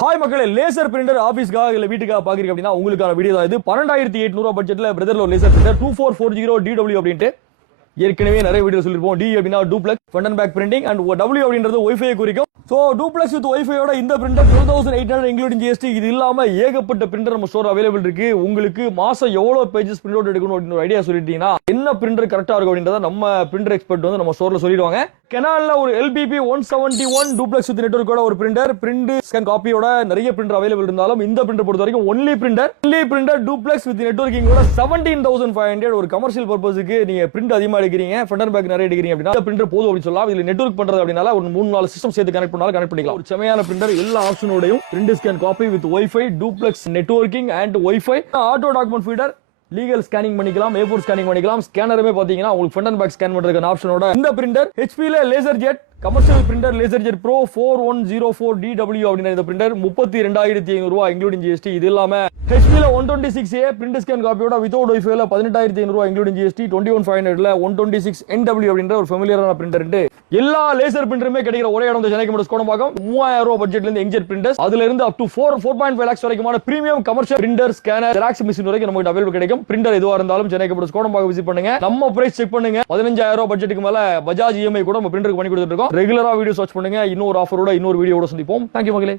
Hi மக்களே, laser printer ஆபீஸ்க்காக இல்ல வீட்டுக்காக பாக்குறீங்க அப்படின்னா உங்களுக்கான வீடியோ தான் இது. 12800 பட்ஜெட்ல பிரதர்ல ஒரு லேசர் பிரிண்டர் 2440 DW அப்படின்ட்டு ஏற்கனவே நிறைய வீடியோ சொல்லிருப்போம். டி அப்படின்னா duplex front and back printing and W அப்படின்றது ஒய்ஃபை குறிக்கும். சோ டூப்ளெக்ஸ் வித் ஒய்ஃபையோட இந்த பிரிண்டர் 2800 இன்க்ளூடிங் GST. இது இல்லாம ஏகப்பட்ட பிரிண்டர் நம்ம ஸ்டோர் அவைலபிள் இருக்கு. உங்களுக்கு மாசம் எவ்வளவு பேஜஸ் பிரிண்ட் அவுட் எடுக்கணும் அப்படின்னு ஒரு ஐடியா சொல்லிட்டீங்கன்னா என்ன பிரிண்டர் கரெக்டா இருக்கும் அப்படின்றத நம்ம பிரிண்டர் எக்ஸ்பர்ட் வந்து நம்ம ஸ்டோர்ல சொல்லிடுவாங்க. கெனான்ல ஒரு LPP 171 டூப்ளெக்ஸ் வித் நெட்வொர்க்கோட ஒரு பிரிண்டர் பிரிண்ட் ஸ்கேன் காப்பியோட நிறைய பிரிண்டர் அவைலபிள் இருந்தாலும் இந்த பிரிண்டர் பொறுத்த வரைக்கும் ஒன்லி பிரிண்டர் டூப்ளெக்ஸ் வித் நெட்வொர்க்கிங்கோட 17500 ஒரு கமர்ஷியல் பர்பஸ்க்கு நீங்க பிரிண்ட் அதிகமா எடுக்கிறீங்க, ஃப்ரண்ட் அண்ட் பேக் நிறைய எடுக்கிறீங்க அப்படின்னா இந்த பிரிண்டர் போதும் அப்படின்னு சொல்லலாம். இதுல நெட்வொர்க் பண்றது அப்படினால ஒரு 3-4 சிஸ்டம் சேர்த்து கனெக்ட் பண்ணாலும் கனெக்ட் பண்ணிக்கலாம். ஒரு செமையான பிரிண்டர் எல்லா ஆப்ஷனோடையும் print scan copy with wifi, duplex networking and wifi, auto document feeder, legal scanning பண்ணிக்கலாம், A4 ஸ்கேனிங் பண்ணிக்கலாம். ஸ்கேனருமே பாத்தீங்கன்னா உங்களுக்கு ஃப்ரண்ட் அண்ட் பேக் ஸ்கேன் பண்றதுக்கு ஆப்ஷனோட இந்த பிரிண்டர் HP ல LaserJet commercial printer LaserJet pro 4104 DW அப்படிங்கிற இந்த பிரிண்டர் 32500 ரூபாய் இன்க்ளூடிங் GST. இது இல்லாம HP ல 126A பிரிண்ட் ஸ்கேன் காப்பியோட வித்அவுட் ஒய்ஃபை ல 18500 ரூபாய் இன்க்ளூடிங் GST. 21500 ல 126 NW அப்படிங்கிற ஒரு ஃபெமிலியரான பிரிண்டர். எல்லா லேசர் பிரிண்டருமே கிடைக்கிற ஒரே இடம் சென்னை கம்ப்யூட்டர்ஸ் கோடம்பாக்கம். 3000 ரூபாய் பட்ஜெட்ல இருந்து இன்க்ஜெட் பிரிண்டர்ஸ், அதுல இருந்து அப் டு 4.5 lakhs வரைக்குமான premium commercial printer, scanner, xerox machine வரைக்கும் நமக்கு அவைலபிள் கிடைக்கும். பிரிண்டர் எதுவா இருந்தாலும் சென்னை கம்ப்யூட்டர்ஸ் கோடம்பாக்கம் விசிட் பண்ணுங்க. நம்ம பிரைஸ் செக் பண்ணுங்க. 15000 ரூபாய் பட்ஜெட்டுக்கு மேல பஜாஜ் EMI கூட நம்ம பிரிண்டருக்கு பண்ணி கொடுத்துட்டு இருக்கோம். ரெகுலரா வீடியோ சர்ச் பண்ணுங்க. இன்னொரு ஆஃபரோட இன்னொரு வீடியோட சந்திப்போம். தேங்க்யூ மக்களே.